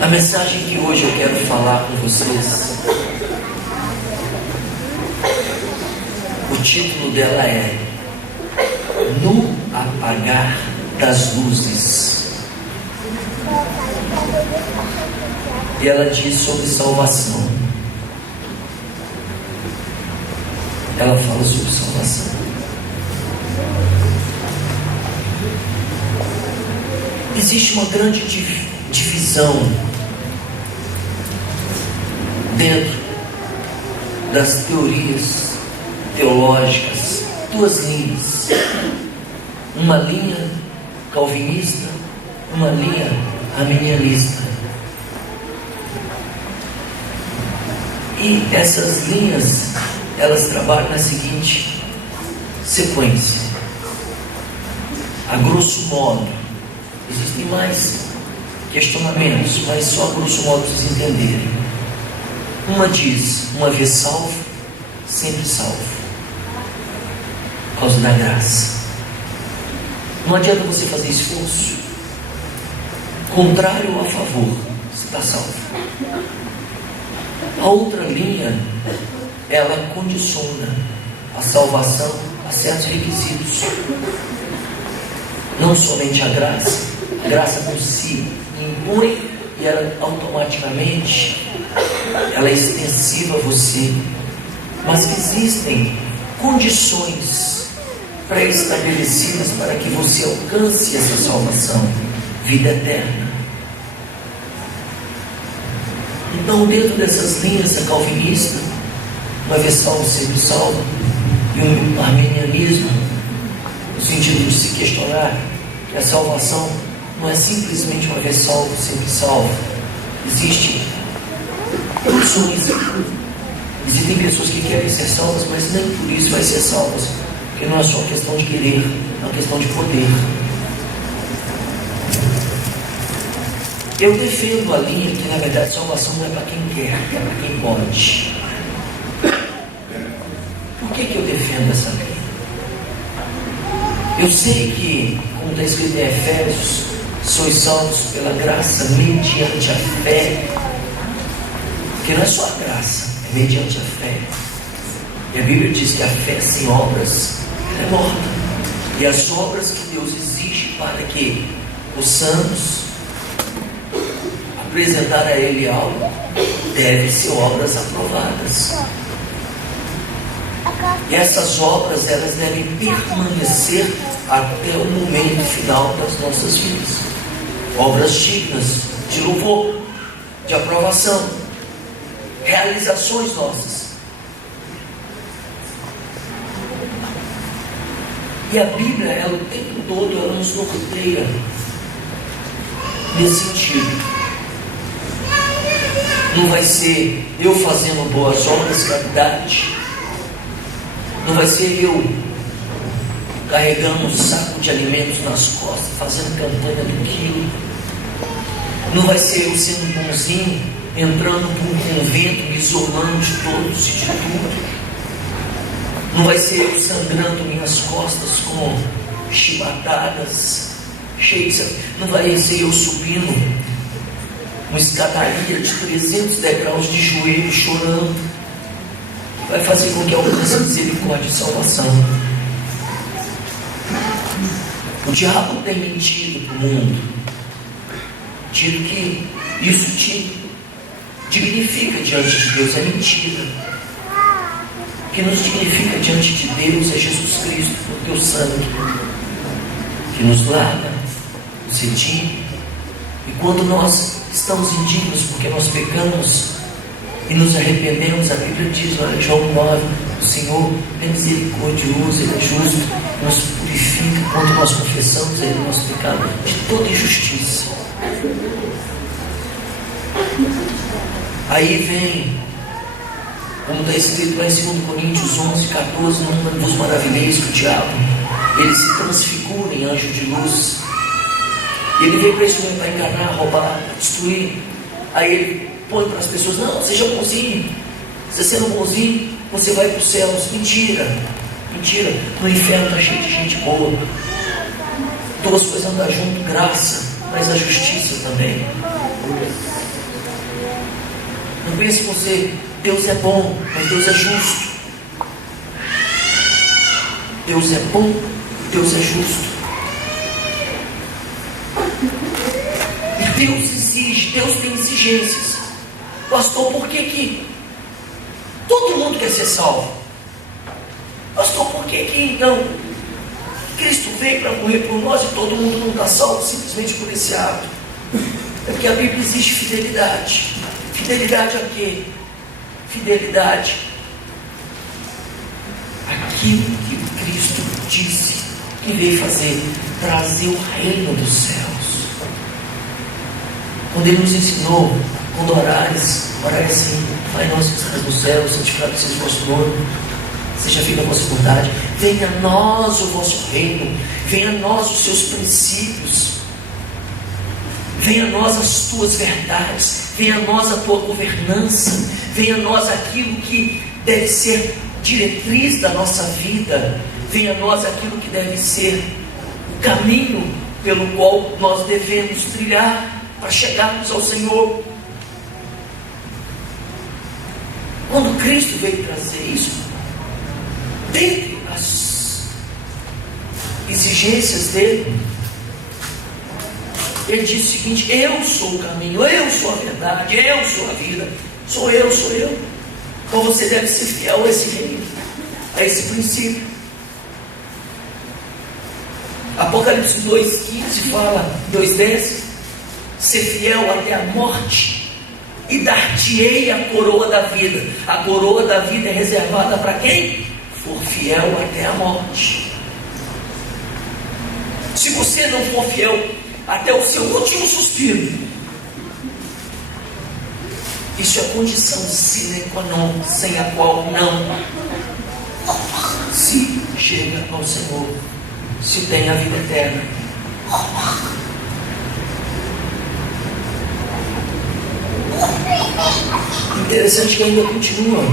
A mensagem que hoje eu quero falar com vocês, o título dela é No Apagar das Luzes. E ela diz sobre salvação. Ela fala sobre salvação. Existe uma grande divisão dentro das teorias teológicas, duas linhas, uma linha calvinista, uma linha arminianista. E essas linhas, elas trabalham na seguinte sequência. A grosso modo, existem mais questionamentos, mas só a grosso modo para vocês entenderem. Uma diz, uma vez salvo, sempre salvo, por causa da graça. Não adianta você fazer esforço, contrário ou a favor, você está salvo. A outra linha, ela condiciona a salvação a certos requisitos. Não somente a graça por si impõe e ela automaticamente ela é extensiva a você, mas existem condições pré-estabelecidas para que você alcance essa salvação, vida eterna. Então, dentro dessas linhas, a calvinista, uma vez salvo, sempre salvo, e o arminianismo, no sentido de se questionar que a salvação não é simplesmente uma vez salvo, sempre salvo. Existem condições. Existem pessoas que querem ser salvas, mas nem por isso vai ser salvas, porque não é só uma questão de querer, é uma questão de poder. Eu defendo a linha que, na verdade, salvação não é para quem quer, é para quem pode. Por que eu defendo essa linha? Eu sei que, como está escrito em Efésios, sois salvos pela graça mediante a fé. Porque não é só a graça, é mediante a fé. E a Bíblia diz que a fé sem obras é morta. E as obras que Deus exige para que possamos apresentar a Ele algo, devem ser obras aprovadas. E essas obras, elas devem permanecer até o momento final das nossas vidas. Obras dignas de louvor, de aprovação, realizações nossas. E a Bíblia, ela o tempo todo, ela nos norteia nesse sentido. Não vai ser eu fazendo boas obras, caridade. Não vai ser eu carregando um saco de alimentos nas costas, fazendo campanha do quilo. Não vai ser eu sendo bonzinho, entrando para um convento, me isolando de todos e de tudo. Não vai ser eu sangrando minhas costas com chibatadas cheias. Não vai ser eu subindo uma escadaria de 300 degraus de joelho chorando. Vai fazer com que alcance misericórdia e salvação. O diabo tem mentido para o mundo, dito que isso te dignifica diante de Deus. É mentira. O que nos dignifica diante de Deus é Jesus Cristo, o teu sangue, que nos lava, nos redime. E quando nós estamos indignos porque nós pecamos e nos arrependemos, a Bíblia diz lá em João 9, o Senhor é misericordioso, Ele é justo, nos purifica quando nós confessamos a Ele o nosso pecado de toda injustiça. Aí vem, como está escrito lá em 2 Coríntios 11, 14, não vos maravilheis que o diabo, ele se transfigura em anjo de luz. Ele veio para isso mesmo, para enganar, roubar, destruir. Aí ele põe para as pessoas, não, seja bonzinho. Você sendo bonzinho, você vai para os céus. Mentira, mentira. No inferno está cheio de gente boa. Duas coisas andam junto, graça, mas a justiça também. Não pense você, Deus é bom, mas Deus é justo. Deus é bom, Deus é justo. E Deus exige, Deus tem exigências. Pastor, por que todo mundo quer ser salvo? Pastor, por que então Cristo veio para morrer por nós e todo mundo não está salvo simplesmente por esse ato? É porque a Bíblia exige fidelidade. Fidelidade a quê? Fidelidade àquilo que Cristo disse que veio fazer, trazer o reino dos céus. Quando Ele nos ensinou, quando orares assim: Pai nosso que estás no céu, santificado seja o vosso nome, seja feita a vossa vontade, venha a nós o vosso reino, venha a nós os seus princípios, venha a nós as tuas verdades, venha a nós a tua governança, venha a nós aquilo que deve ser diretriz da nossa vida, venha a nós aquilo que deve ser o caminho pelo qual nós devemos trilhar para chegarmos ao Senhor. Quando Cristo veio trazer isso, dentre as exigências dele, Ele disse o seguinte: eu sou o caminho, eu sou a verdade, eu sou a vida, sou eu. Então você deve ser fiel a esse reino, a esse princípio. Apocalipse 2,15 fala, 2,10: ser fiel até a morte, e dar-te-ei a coroa da vida. A coroa da vida é reservada para quem for fiel até a morte. Se você não for fiel até o seu último suspiro, isso é condição sine qua non, sem a qual não se chega ao Senhor, se tem a vida eterna. Interessante que ainda continua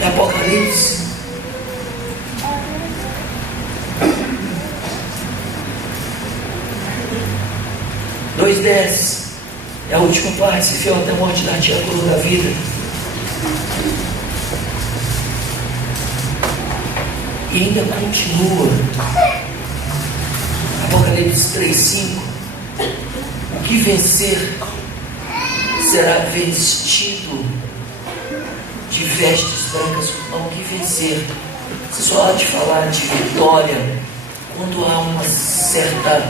em Apocalipse 2,10, é a última parte: se fiel até a morte, dar-te a coroa da vida. E ainda continua Apocalipse 3,5: o que vencer será vestido de vestes brancas. Ao que vencer, você só há de falar de vitória quando há uma certa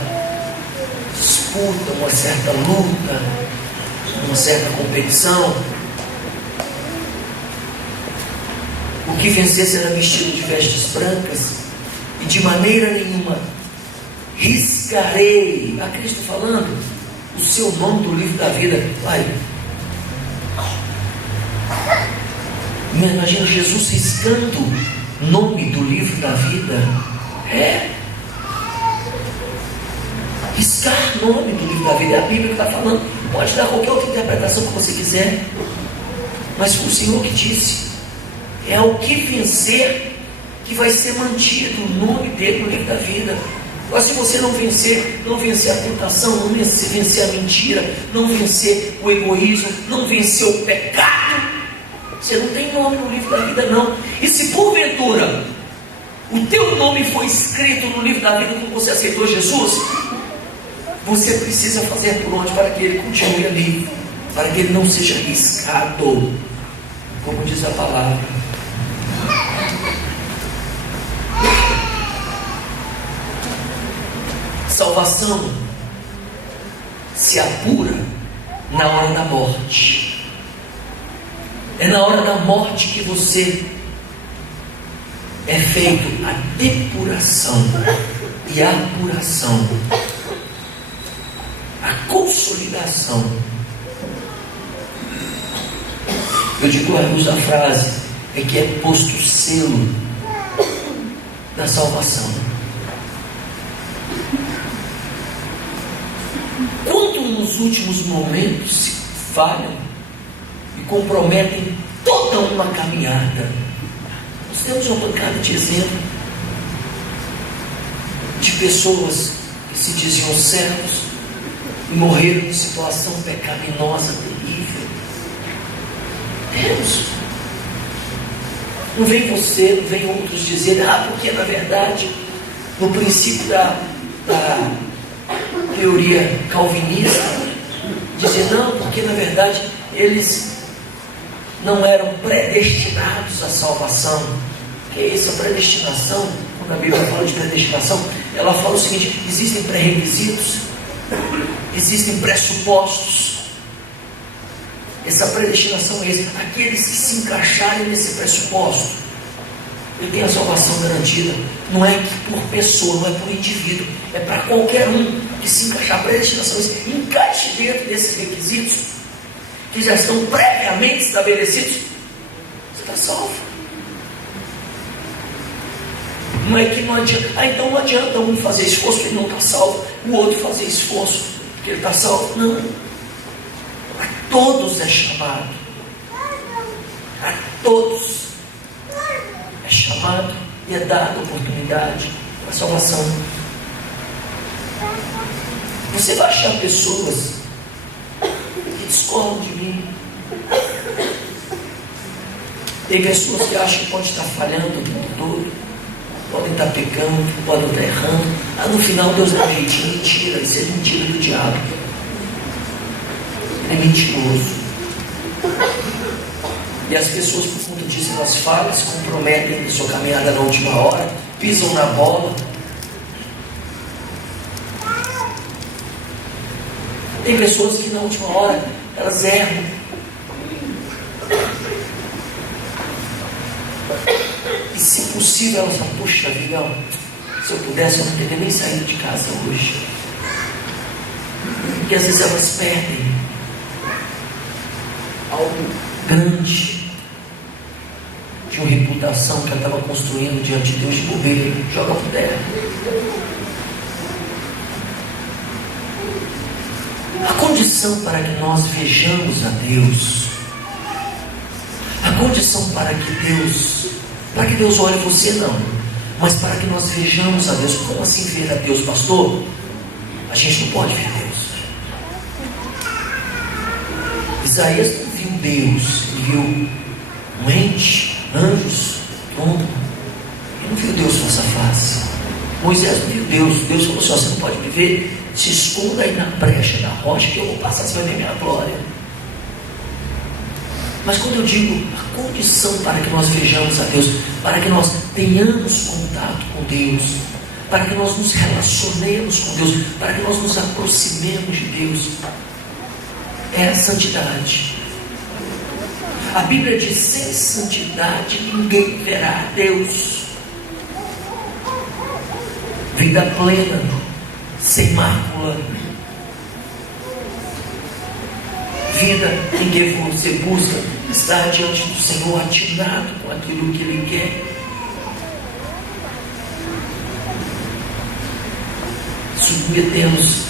disputa, uma certa luta, uma certa competição. O que vencer será vestido de vestes brancas, e de maneira nenhuma riscarei, a Cristo falando, o seu nome do livro da vida. Pai, imagina Jesus riscando o nome do livro da vida. Riscar nome do livro da vida. É a Bíblia que está falando. Pode dar qualquer outra interpretação que você quiser, mas foi o Senhor que disse: é o que vencer que vai ser mantido o nome dele no livro da vida. Mas se você não vencer a tentação, não vencer a mentira, não vencer o egoísmo, não vencer o pecado, você não tem nome no livro da vida, não. E se porventura o teu nome foi escrito no livro da vida quando você aceitou Jesus, você precisa fazer por onde para que ele continue ali, para que ele não seja riscado, como diz a palavra. Salvação se apura na hora da morte. É na hora da morte que você é feito a depuração e a apuração, a consolidação. Eu digo à luz da frase, é que é posto o selo da salvação. Quando nos últimos momentos se falham e comprometem toda uma caminhada, nós temos uma bancada de exemplo de pessoas que se diziam servos e morreram em situação pecaminosa, terrível. Deus, não vem você, não vem outros dizer, porque na verdade, no princípio da teoria calvinista, dizer não, porque na verdade eles não eram predestinados à salvação. Que é isso, a predestinação? Quando a Bíblia fala de predestinação, ela fala o seguinte: existem pré-requisitos, existem pressupostos. Essa predestinação é isso, aqueles que se encaixarem nesse pressuposto, ele tem a salvação garantida. Não é por pessoa, não é por indivíduo, é para qualquer um que se encaixar. A predestinação é isso, encaixe dentro desses requisitos que já estão previamente estabelecidos, você está salvo. Não é que não adianta, então não adianta um fazer esforço porque ele não está salvo, o outro fazer esforço porque ele está salvo. Não, a todos é chamado, a todos é chamado e é dada oportunidade para a salvação. Você vai achar pessoas que discordam de mim. Tem pessoas que acham que pode estar falhando o tempo todo, podem estar pecando, podem estar errando. No final Deus dá jeitinho. Mentira, isso é mentira do diabo. Ele é mentiroso. E as pessoas, por conta disso, elas falham, se comprometem na sua caminhada na última hora, pisam na bola. Tem pessoas que na última hora elas erram. E se possível elas falam: puxa vida, se eu pudesse eu não teria nem saído de casa hoje. Porque às vezes elas perdem algo grande de uma reputação que ela estava construindo diante de Deus, de bobeira, joga por terra. A condição para que nós vejamos a Deus, a condição para que Deus olhe você não, mas para que nós vejamos a Deus. Como assim ver a Deus, pastor? A gente não pode ver Deus. Isaías não viu Deus, ele viu um ente, anjos, trono. Ele não viu Deus face a face. Moisés não viu Deus. Deus falou assim: você não pode me ver, se esconda aí na brecha da rocha que eu vou passar, você vai ver minha glória. Mas quando eu digo a condição para que nós vejamos a Deus, para que nós tenhamos contato com Deus, para que nós nos relacionemos com Deus, para que nós nos aproximemos de Deus, é a santidade. A Bíblia diz: sem santidade ninguém verá a Deus. Vida plena, sem mácula, vida em que você busca estar diante do Senhor atinado com aquilo que Ele quer. Submetemos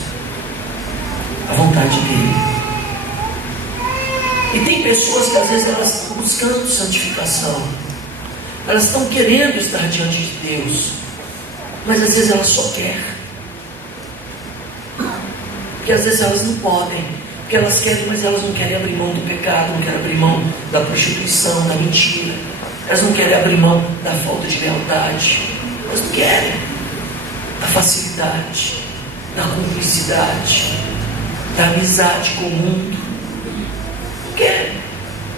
à vontade dEle. E tem pessoas que às vezes elas estão buscando santificação, elas estão querendo estar diante de Deus, mas às vezes elas só querem, porque às vezes elas não podem, porque elas querem, mas elas não querem abrir mão do pecado, não querem abrir mão da prostituição, da mentira, elas não querem abrir mão da falta de lealdade, elas não querem da facilidade, da cumplicidade, da amizade com o mundo. Quer,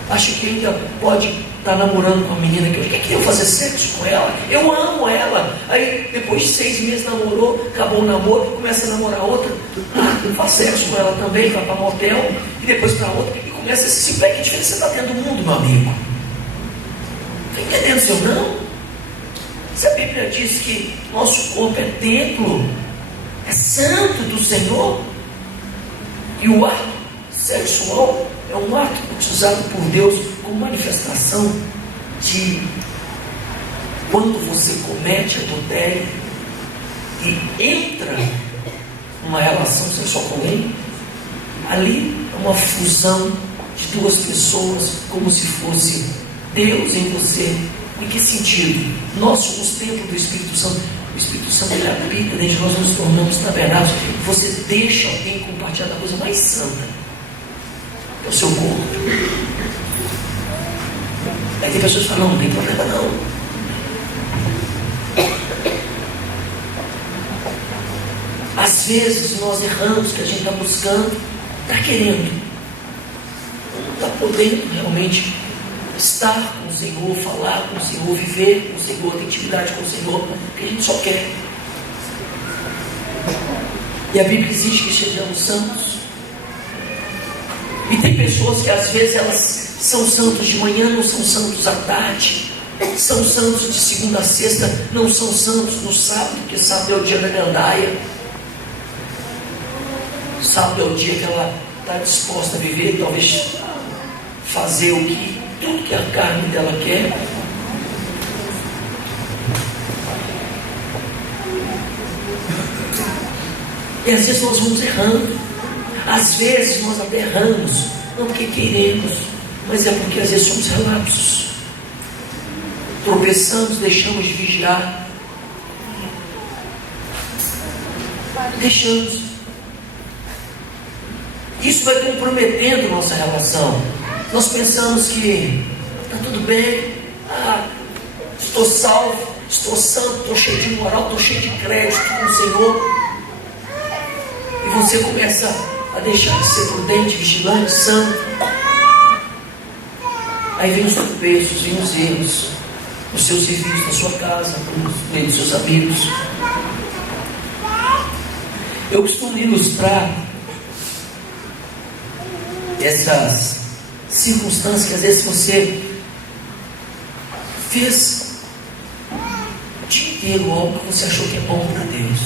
acha que ainda pode estar namorando com a menina que eu queria fazer sexo com ela, eu amo ela. Aí depois de 6 meses namorou, acabou o namoro, começa a namorar outra, faz sexo com ela também, vai para motel, e depois para outra, e começa esse ciclo. Que diferença você está tendo do mundo, meu amigo? Está entendendo, seu não? Se a Bíblia diz que nosso corpo é templo, é santo do Senhor, e o ato sexual é um ato usado por Deus como manifestação de quando você comete adultério e entra numa relação sexual com alguém, ali é uma fusão de 2 pessoas, como se fosse Deus em você. Em que sentido? Nós somos templo do Espírito Santo. O Espírito Santo ele habita dentro de nós, nos tornamos tabernáculos. Você deixa alguém compartilhar da coisa mais santa, é o seu corpo. Aí tem pessoas que falam, não tem problema não. Às vezes nós erramos, que a gente está buscando, está querendo, não está podendo realmente estar com o Senhor, falar com o Senhor, viver com o Senhor, ter intimidade com o Senhor, porque a gente só quer. E a Bíblia exige que sejamos santos. E tem pessoas que às vezes elas são santos de manhã, não são santos à tarde, são santos de segunda a sexta, não são santos no sábado, porque sábado é o dia da gandaia. Sábado é o dia que ela está disposta a viver, talvez fazer tudo que a carne dela quer. E às vezes nós vamos errando. Às vezes nós até erramos, não porque queremos, mas é porque às vezes somos relapsos. Tropeçamos, deixamos de vigiar. Deixamos. Isso vai comprometendo nossa relação. Nós pensamos que está tudo bem, estou salvo, estou santo, estou cheio de moral, estou cheio de crédito com o Senhor. E você começa a deixar de ser prudente, vigilante, santo. Aí vem os tropeços, vem os erros, no seu serviço, na sua casa, no meio dos seus amigos. Eu costumo ilustrar essas circunstâncias que às vezes você fez o dia inteiro algo que você achou que é bom para Deus.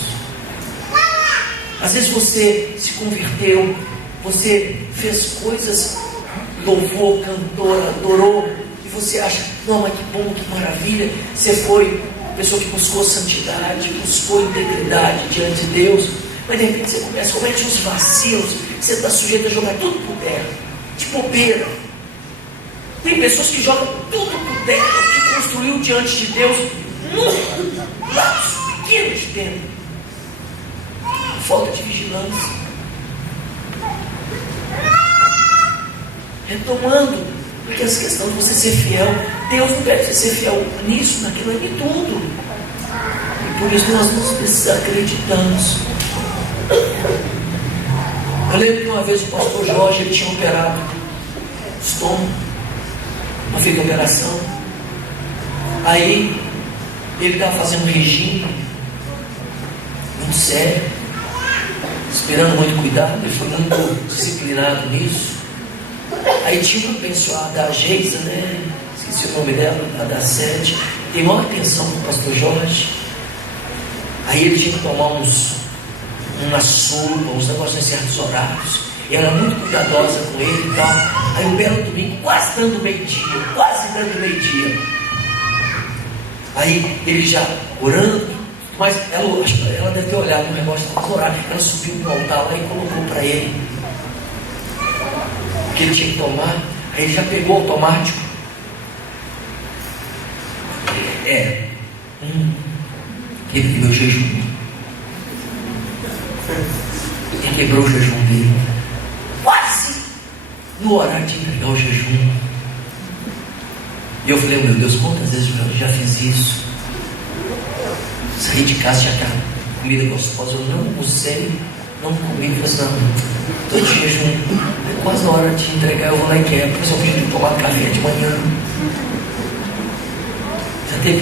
Às vezes você se converteu, você fez coisas, louvou, cantou, adorou, e você acha, não, mas que bom, que maravilha. Você foi pessoa que buscou santidade, buscou integridade diante de Deus, mas de repente você começa a cometer uns vacilos, você está sujeito a jogar tudo por terra, de bobeira. Tem pessoas que jogam tudo por terra, que construiu diante de Deus num lapso pequeno de tempo. Falta de vigilância. Retomando, porque essa questão de você ser fiel, Deus não deve ser fiel nisso, naquilo, em tudo. E por isso nós nos desacreditamos. Eu lembro que uma vez o pastor Jorge, ele tinha operado o estômago, uma feita operação. Aí ele estava fazendo um regime muito sério, esperando muito cuidado, ele foi muito disciplinado nisso. Aí tinha uma abençoada, a Geisa, né? Esqueci o nome dela, a da sede, tem maior atenção para o pastor Jorge. Aí ele tinha que tomar uma sopa, uns negócios em certos horários. E ela era muito cuidadosa com ele e tal. Aí um belo domingo, quase dando meio-dia. Aí ele já orando, mas ela deve ter olhado no negócio dos horários. Ela subiu no altar lá e colocou para ele o que ele tinha que tomar. Aí ele já pegou o automático. Ele quebrou o jejum. Ele quebrou o jejum dele. Quase no horário de entregar o jejum. E eu falei, meu Deus, quantas vezes eu já fiz isso? Saí de casa, já tinha comida gostosa, eu não almocei, não comi, eu falei assim, não, estou de jejum, é quase na hora de entregar, eu vou lá e quebro, porque eu preciso tomar café de manhã.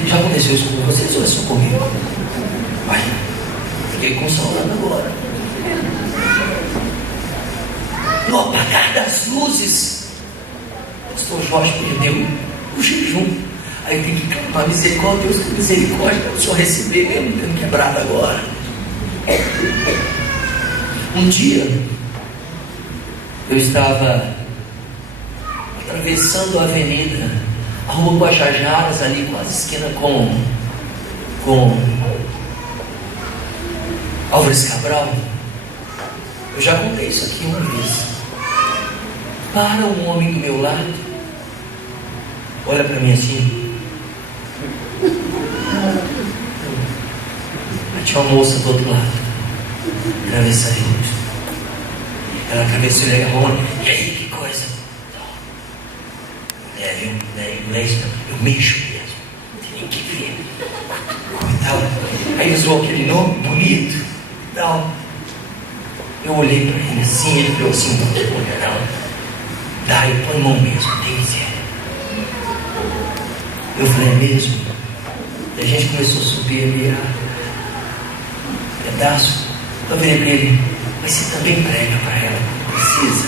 Já aconteceu isso com vocês ou é só comigo? Ai, fiquei com saudade agora. No apagar das luzes, o pastor Jorge perdeu o jejum. Aí tem que clamar misericórdia, Deus tem misericórdia para o senhor receber, mesmo tendo quebrado agora. Um dia, eu estava atravessando a avenida, a rua Guajajaras, ali quase esquina com Álvares Cabral. Eu já contei isso aqui uma vez. Para um homem do meu lado, olha para mim assim. Tinha uma moça do outro lado, atravessando. Ela atravessou e ele agarrou. E aí, que coisa? Inglês, eu mexo mesmo. Não tem nem que ver. Então, aí usou aquele nome bonito. Então, eu olhei para ele assim, ele falou assim, não. Daí, põe mão mesmo, tem miséria. Eu falei, é mesmo? E a gente começou a subir ali pedaço. Eu virei para ele, mas você também prega para ela? Precisa?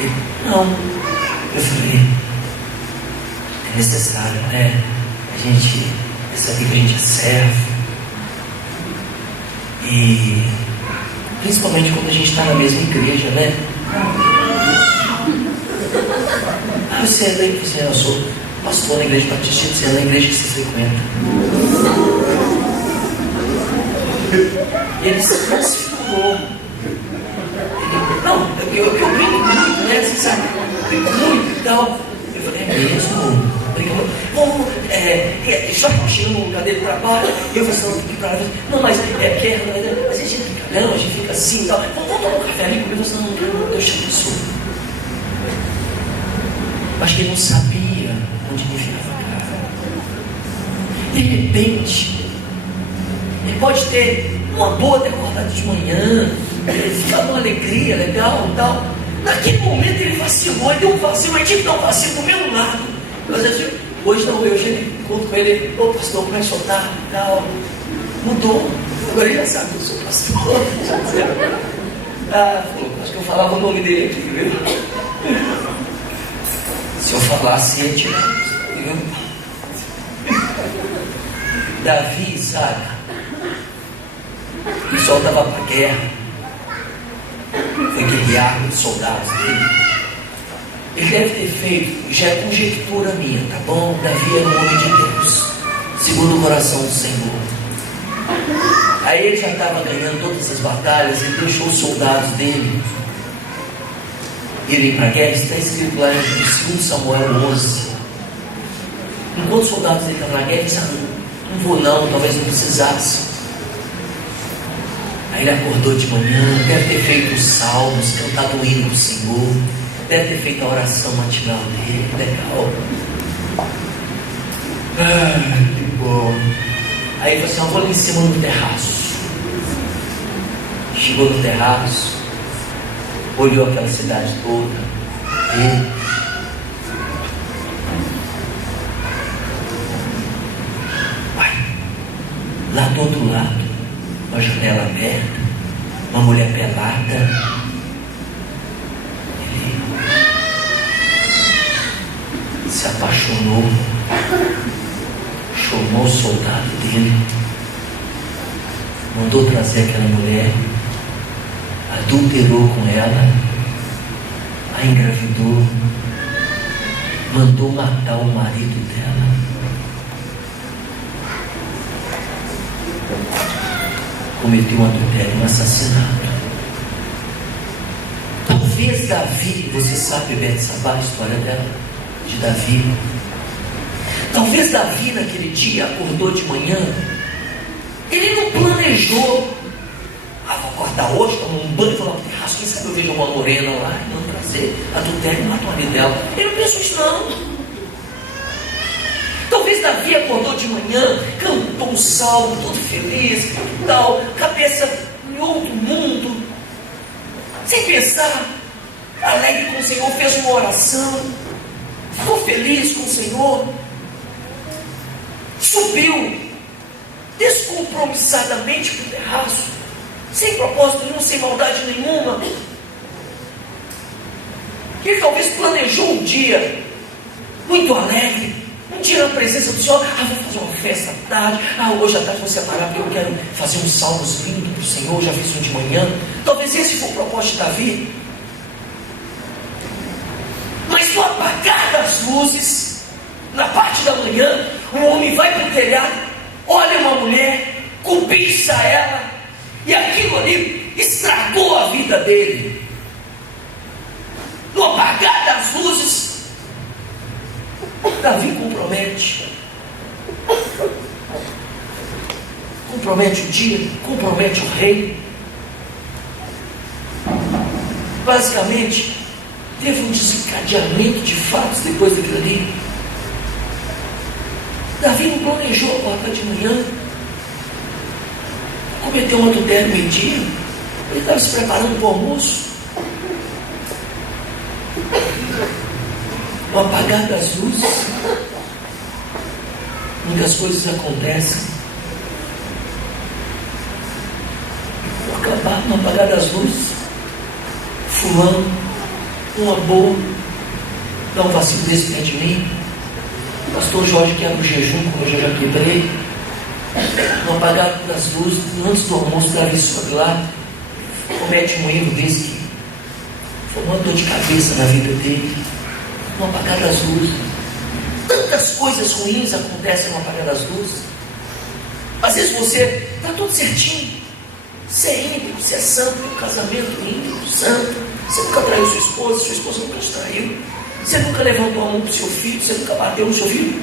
Ele, não. Eu falei, é necessário, né? A gente sabe que a gente é servo. E principalmente quando a gente está na mesma igreja, né? Você é da igreja? Eu sou pastor na igreja batista, você é na igreja que você frequenta. Ele se transformou. Não, eu brinco muito, né? Você sabe, eu brinco muito e tal. Eu falei, é mesmo? Já chega no lugar dele para trabalho, e eu falei assim, não, mas é porque a gente fica, não, a gente fica assim e tal. Vamos tomar um café ali comigo, não, Deus te abençoe. Mas que ele não sabia onde ele ficava a casa. De repente, ele pode ter uma boa acordada de manhã, ele fica numa alegria legal e tal. Naquele momento ele vacilou, ele deu um vacilo, mas tive que dar um vacilo do mesmo lado. Mas assim, hoje não, eu conto com ele, ô pastor, como é que o senhor está? Tal. Mudou, agora ele já sabe que eu sou pastor. Acho que eu falava o nome dele aqui, viu? Se eu falasse, ia tirar, viu? Davi, sabe? O pessoal estava para a guerra. Foi guerrear com os soldados dele. Ele deve ter feito, já é conjectura minha, tá bom? Davi era um homem de Deus, segundo o coração do Senhor. Aí ele já estava ganhando todas as batalhas, ele deixou os soldados dele irem para a guerra. Está escrito lá em 2 Samuel 11. Enquanto os soldados dele estavam na guerra, ele disse, não vou não, talvez não precisasse. Aí ele acordou de manhã, deve ter feito os salmos, cantado o hino do Senhor, deve ter feito a oração matinal dele, legal. Que bom. Aí ele falou assim, eu vou ali em cima no terraço. Chegou no terraço, olhou aquela cidade toda, e lá do outro lado, uma janela aberta, uma mulher pelada. Ele se apaixonou, chamou o soldado dele, mandou trazer aquela mulher, adulterou com ela, a engravidou, mandou matar o marido dela. Cometeu um adultério, um assassinato. Talvez Davi, você sabe, Betsabá, a história dela, de Davi. Talvez Davi naquele dia acordou de manhã, ele não planejou, vou acordar hoje, tomar um banho, falar, quem sabe eu vejo uma morena lá, e não trazer adultério e matar o marido dela. Ele não pensou isso não. Talvez Davi acordou de manhã, cantou um salmo, todo feliz, tal, cabeça em outro mundo, sem pensar, alegre com o Senhor, fez uma oração, ficou feliz com o Senhor, subiu descompromissadamente para o terraço, sem propósito nenhum, sem maldade nenhuma. Ele talvez planejou um dia muito alegre, um dia na presença do Senhor. Vou fazer uma festa à tarde, hoje à tarde vou separar porque eu quero fazer uns salmos lindos para o Senhor, já fiz um de manhã. Talvez esse for o propósito de Davi. Mas no apagar das luzes, na parte da manhã, um homem vai para o telhado, olha uma mulher, cobiça ela, e aquilo ali estragou a vida dele. No apagar das luzes, Davi compromete compromete o dia, compromete o rei. Basicamente, teve um desencadeamento de fatos depois daquilo ali. Davi não planejou acordar de manhã, cometeu um adultério meio-dia, ele estava se preparando para o almoço. O apagar das luzes, muitas coisas acontecem. No apagar das luzes, fulano, uma boa, dá um vacilo desse perto de mim. O pastor Jorge quebra o jejum, como eu já quebrei. No apagar das luzes, antes do almoço, Davi sobe lá, comete um erro desse que foi uma dor de cabeça na vida dele. No apagar das luzes, tantas coisas ruins acontecem no apagar das luzes. Às vezes você está tudo certinho, você é íntegro, você é santo, tem um casamento íntegro, santo, você nunca traiu sua esposa nunca te traiu, você nunca levantou a mão para o seu filho, você nunca bateu no seu filho,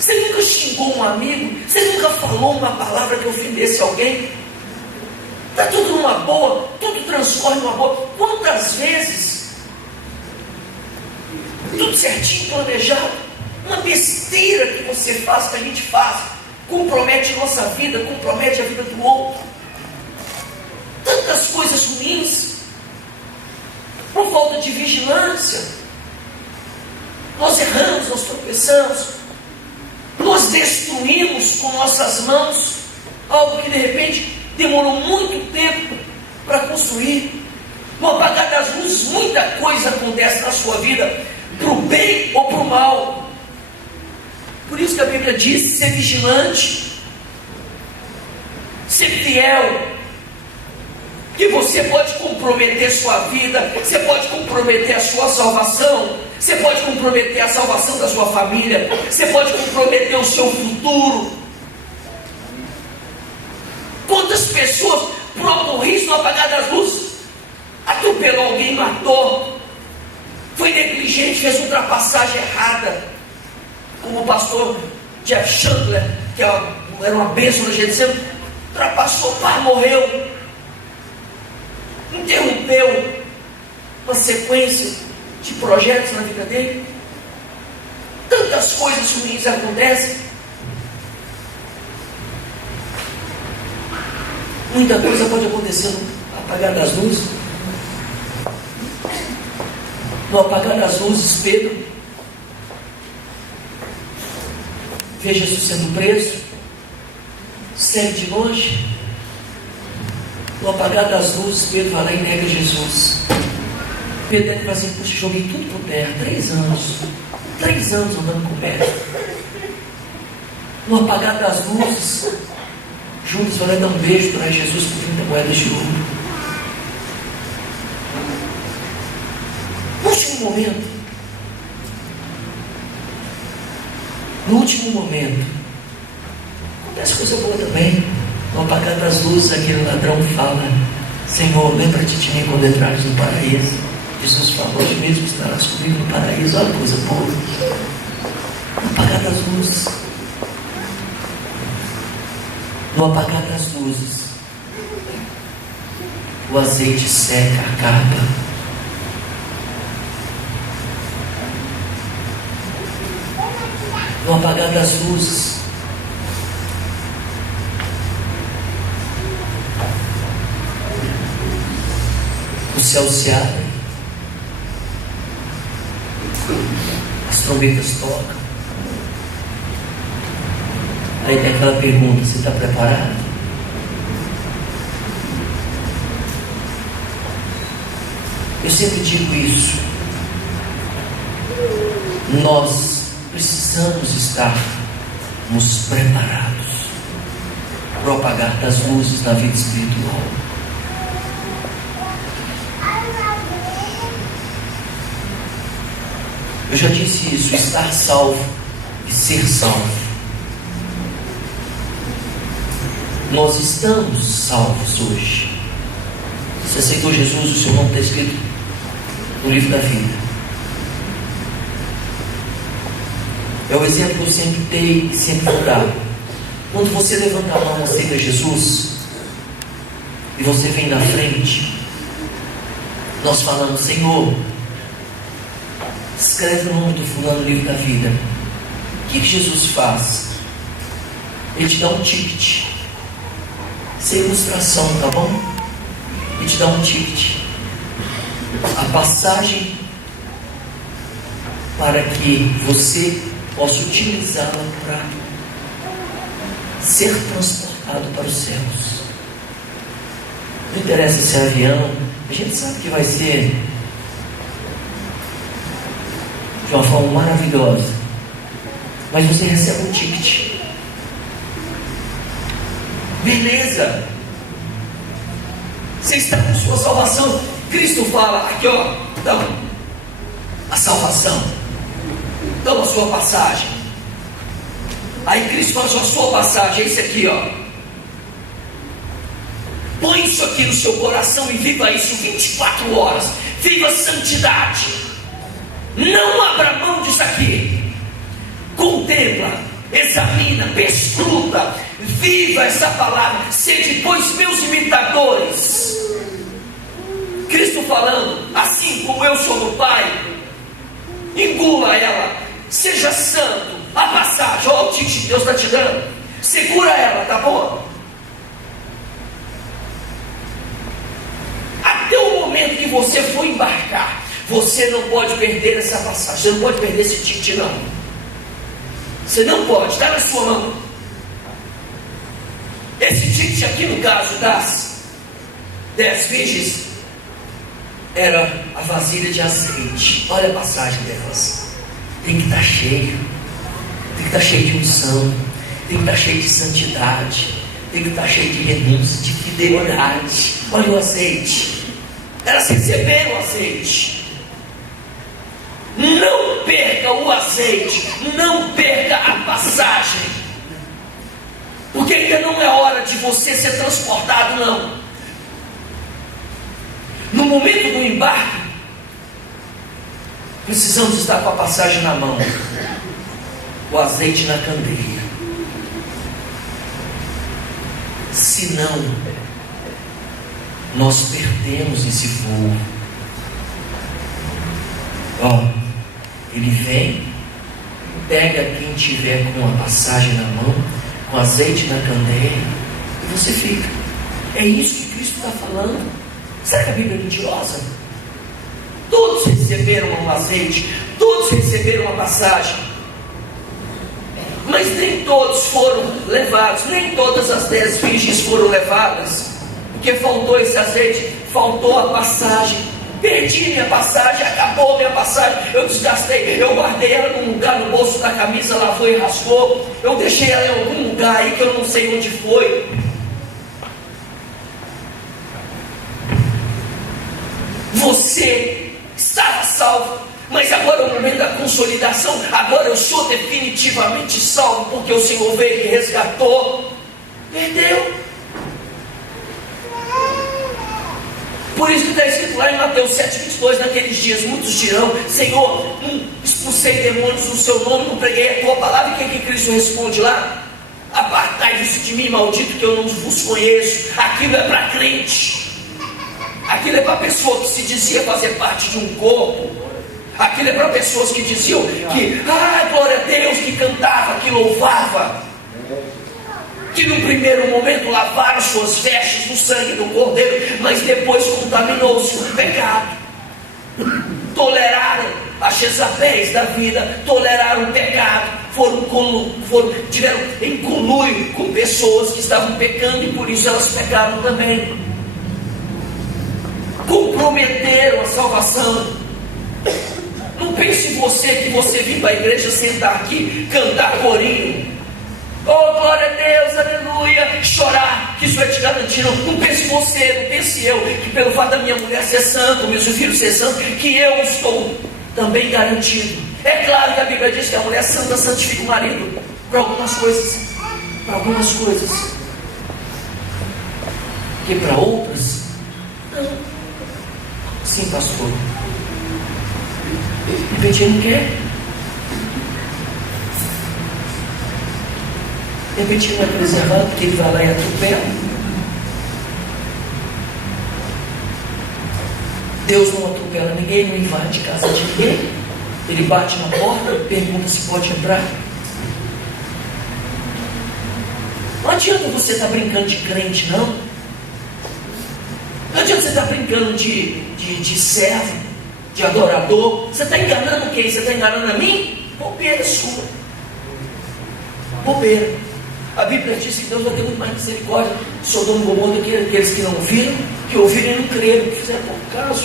você nunca xingou um amigo, você nunca falou uma palavra que ofendesse alguém, está tudo numa boa, tudo transcorre numa boa. Quantas vezes tudo certinho, planejado, uma besteira que você faz, que a gente faz, compromete a nossa vida, compromete a vida do outro. Tantas coisas ruins, por falta de vigilância, nós erramos, nós tropeçamos, nós destruímos com nossas mãos algo que de repente demorou muito tempo para construir. No apagar das luzes, muita coisa acontece na sua vida, para o bem ou para o mal. Por isso que a Bíblia diz: ser vigilante, ser fiel, que você pode comprometer sua vida, você pode comprometer a sua salvação, você pode comprometer a salvação da sua família, você pode comprometer o seu futuro. Quantas pessoas próprio risco no apagar das luzes, atropelou alguém, matou, foi negligente, fez ultrapassagem errada, como o pastor Jeff Chandler, que era uma bênção na gente, ultrapassou, pá, morreu, interrompeu uma sequência de projetos na vida dele. Tantas coisas ruins acontecem, muita coisa pode acontecer no apagar das luzes. No apagar das luzes, Pedro vê Jesus sendo preso, segue de longe. No apagar das luzes, Pedro vai lá e nega Jesus. Pedro deve fazer, puxa, joguei tudo por terra, 3 anos andando com Pedro. No apagar das luzes, Judas vai lá e dar um beijo para Jesus com 30 moedas de ouro. No último momento, acontece coisa boa também. No apagar das luzes, aquele ladrão fala: Senhor, lembra-te de mim quando entrares no paraíso. Jesus falou: hoje mesmo estarás comigo no paraíso. Olha que coisa boa. No apagar das luzes, no apagar das luzes, o azeite seca, acaba. No apagar das luzes, o céu se abre, as trombetas tocam. Aí tem aquela pergunta: você está preparado? Eu sempre digo isso. Nós precisamos estar nos preparados para o apagar das luzes na vida espiritual. Eu já disse isso: estar salvo e ser salvo. Nós estamos salvos hoje. Você aceitou Jesus, o seu nome está escrito no livro da vida. É o exemplo que eu sempre dei e sempre vou dar. Quando você levanta a mão, aceita Jesus, e você vem na frente, nós falamos: Senhor, escreve o nome do fulano no livro da vida. O que Jesus faz? Ele te dá um ticket, sem ilustração, tá bom? Ele te dá um ticket, a passagem para que você possa utilizá-la para ser transportado para os céus. Não interessa se é avião, a gente sabe que vai ser de uma forma maravilhosa, mas você recebe um ticket. Beleza, você está com sua salvação. Cristo fala aqui, ó, então, a salvação, então a sua passagem. Aí Cristo fala: a sua passagem é isso aqui, ó. Põe isso aqui no seu coração e viva isso 24 horas. Viva santidade. Não abra mão disso aqui. Contempla, examina, perscruta, viva essa palavra. Sede, pois, meus imitadores. Cristo falando: assim como eu sou do Pai, engula ela, seja santo. A passagem, ó, o ticket que Deus está te dando, segura ela, tá bom? Até o momento que você for embarcar, você não pode perder essa passagem, você não pode perder esse ticket, não. Você não pode, está na sua mão. Esse ticket aqui, no caso das 10 virgens, era a vasilha de azeite. Olha a passagem delas. Tem que estar cheio, tem que estar cheio de unção, tem que estar cheio de santidade, tem que estar cheio de renúncia, de fidelidade. Olha o azeite. Elas receberam o azeite. Não perca o azeite, não perca a passagem, porque ainda não é hora de você ser transportado, não. No momento do embarque, precisamos estar com a passagem na mão, o azeite na candeia. Senão, nós perdemos esse voo. Ó, ele vem, pega quem tiver com a passagem na mão, com azeite na candeia, e você fica. É isso que Cristo está falando. Será que a Bíblia é mentirosa? Todos receberam um azeite, todos receberam uma passagem, mas nem todos foram levados, nem todas as 10 virgens foram levadas, porque faltou esse azeite, faltou a passagem. Perdi minha passagem, acabou minha passagem, eu desgastei, eu guardei ela num lugar no bolso da camisa, lavou e rasgou, eu deixei ela em algum lugar aí que eu não sei onde foi. Você estava salvo, mas agora é o momento da consolidação. Agora eu sou definitivamente salvo, porque o Senhor veio e resgatou. Perdeu. Por isso que está escrito lá em Mateus 7,22: naqueles dias muitos dirão: Senhor, expulsei demônios no seu nome, não preguei a tua palavra. E o que Cristo responde lá? Apartai-vos de mim, maldito, que eu não vos conheço. Aquilo é para crente, aquilo é para pessoa que se dizia fazer parte de um corpo, aquilo é para pessoas que diziam que, glória a Deus, que cantava, que louvava, que no primeiro momento lavaram suas vestes no sangue do Cordeiro, mas depois contaminou-se com o pecado. Toleraram as Jezabéis da vida, toleraram o pecado, tiveram em conluio com pessoas que estavam pecando, e por isso elas pecaram também. Comprometeram a salvação. Não pense em você que você vir para a igreja, sentar aqui, cantar corinho, oh glória a Deus, aleluia, chorar, que isso vai te garantir. Não pense você, não pense eu, que pelo fato da minha mulher ser santa, meus filhos ser santos, que eu estou também garantido. É claro que a Bíblia diz que a mulher santa santifica o marido para algumas coisas, que para outras não. Sim, pastor, de repente ele não quer. De repente ele não é preservado, porque ele vai lá e atropela. Deus não atropela ninguém, não invade casa de ninguém. Ele bate na porta, pergunta se pode entrar. Não adianta você estar brincando de crente, não. Não adianta você estar brincando de servo, de adorador. Você está enganando quem? Você está enganando a mim? Bobeira sua. Bobeira. A Bíblia diz que Deus vai ter muito mais misericórdia de Sodoma e Gomorra do que aqueles que não viram, que ouviram e não creram, que fizeram pouco caso.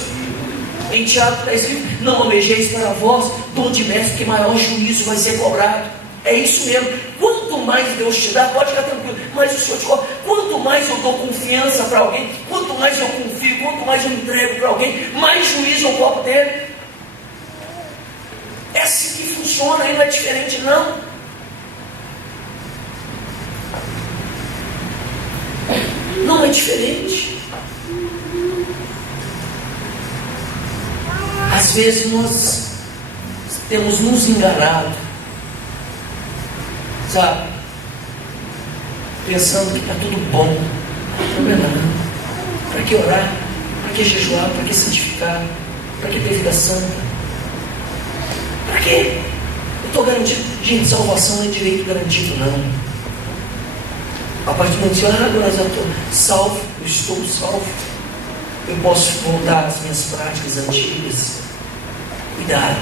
Em Tiago está escrito: não almejeis para vós dom de mestre, que maior juízo vai ser cobrado. É isso mesmo. Quanto mais Deus te dá, pode ficar tranquilo, mas o Senhor te cobra. Quanto mais eu dou confiança para alguém, quanto mais eu confio, quanto mais eu entrego para alguém, mais juízo eu cobro dele. É assim que funciona, aí não é diferente não. Não é diferente. Às vezes nós temos nos enganado, sabe? Pensando que está tudo bom, não tem problema não. Para que orar? Para que jejuar? Para que santificar? Para que ter vida santa? Para quê? Eu estou garantido. Gente, salvação não é direito garantido, não. A partir do momento que agora eu estou salvo, eu estou salvo, eu posso voltar às minhas práticas antigas. Cuidado.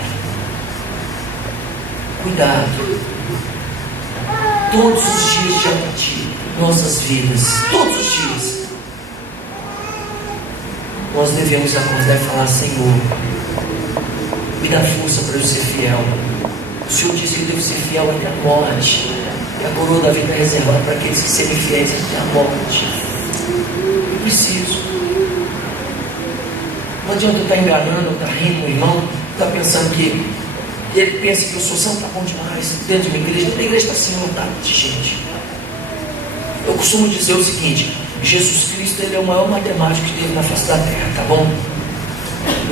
Cuidado. Todos os dias de apatia, nossas vidas, todos os dias, nós devemos acordar e falar: Senhor, me dá força para eu ser fiel. O Senhor disse que eu devo ser fiel até a morte. E a coroa da vida é reservada para aqueles que serem fiéis até a morte. Eu preciso. Não adianta eu estar enganando, eu estar rindo o irmão, estar pensando que ele pensa que eu sou santo, está bom demais. Dentro de uma igreja, a igreja está assim lotada de gente. Eu costumo dizer o seguinte: Jesus Cristo, ele é o maior matemático que teve na face da terra, tá bom?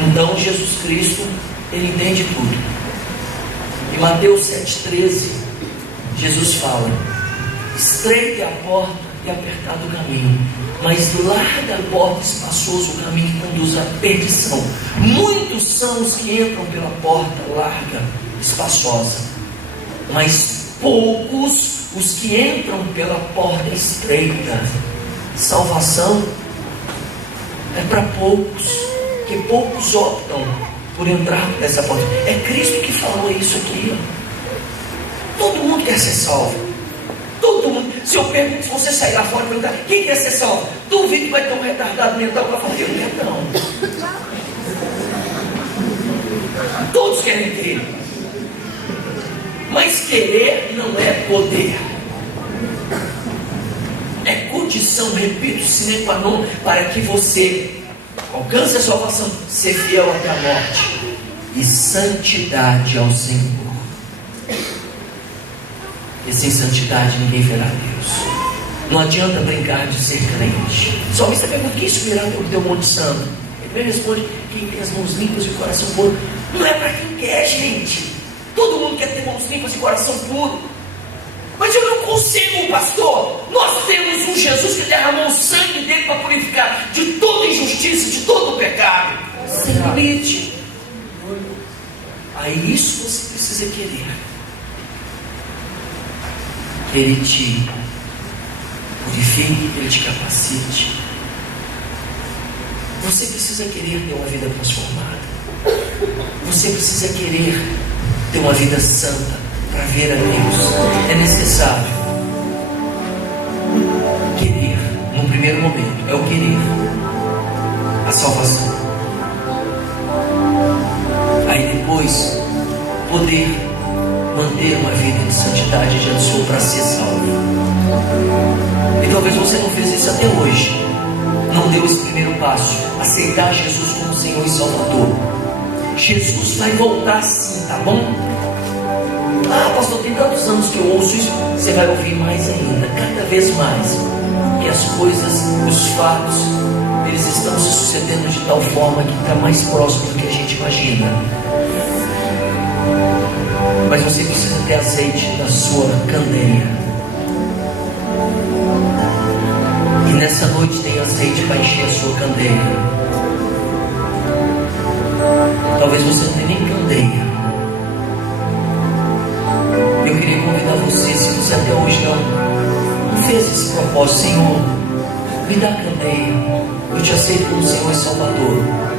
Então Jesus Cristo, ele entende tudo. Em Mateus 7,13, Jesus fala: estreita é a porta e apertado o caminho, mas larga a porta, espaçoso o caminho que conduz à perdição. Muitos são os que entram pela porta larga, espaçosa, mas poucos os que entram pela porta estreita. Salvação é para poucos, que poucos optam por entrar por essa porta. É Cristo que falou isso aqui, ó. Todo mundo quer ser salvo. Todo mundo. Se eu pergunto, se você sair lá fora e perguntar: quem quer ser salvo? Duvido que vai ter um retardado mental para falar: eu não quero não. Todos querem ter. Mas querer não é poder. É condição, repito, sine qua non, para que você alcance a salvação, ser fiel até a morte e santidade ao Senhor. E sem santidade ninguém verá Deus. Não adianta brincar de ser crente. Só você pergunta: quem subirá o teu monte santo? Ele responde: quem tem as mãos limpas e o coração puro. Não é para quem quer, gente. Todo mundo quer ter mãos limpas e coração puro. Mas eu não consigo, pastor. Nós temos um Jesus que derramou o sangue dele para purificar de toda injustiça, de todo pecado. Sem limite. Aí isso você precisa querer. Que Ele te purifique, que Ele te capacite. Você precisa querer ter uma vida transformada. Você precisa querer ter uma vida santa para ver a Deus. É necessário querer, no primeiro momento, é o querer a salvação. Aí depois, poder manter uma vida de santidade diante do Senhor para ser salvo. E talvez você não fez isso até hoje. Não deu esse primeiro passo, aceitar Jesus como Senhor e Salvador. Jesus vai voltar sim, tá bom? Ah, pastor, tem tantos anos que eu ouço isso. Você vai ouvir mais ainda, cada vez mais. Que as coisas, os fatos, eles estão se sucedendo de tal forma que está mais próximo do que a gente imagina. Mas você precisa ter azeite na sua candeia. E nessa noite tem azeite para encher a sua candeia. Talvez você não tenha nem candeia. Eu queria convidar você, se você até hoje não fez esse propósito: Senhor, me dá candeia, eu te aceito como Senhor e Salvador.